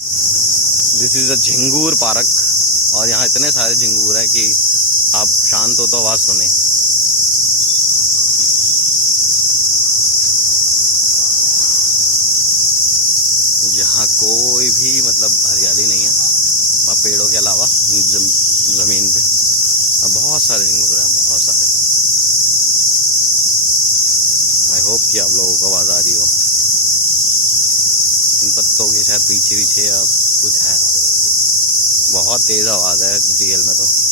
This is a झिंगूर park और यहाँ इतने सारे झिंगूर हैं कि आप शांत हो तो आवाज सुने। यहाँ कोई भी मतलब हरियाली नहीं है पेड़ों के अलावा जमीन पे बहुत सारे झिंगूर हैं, बहुत सारे। आई होप कि आप लोगों को आवाज आ रही हो। इन पत्तों के शायद पीछे पीछे या कुछ है। बहुत तेज आवाज है रियल में तो।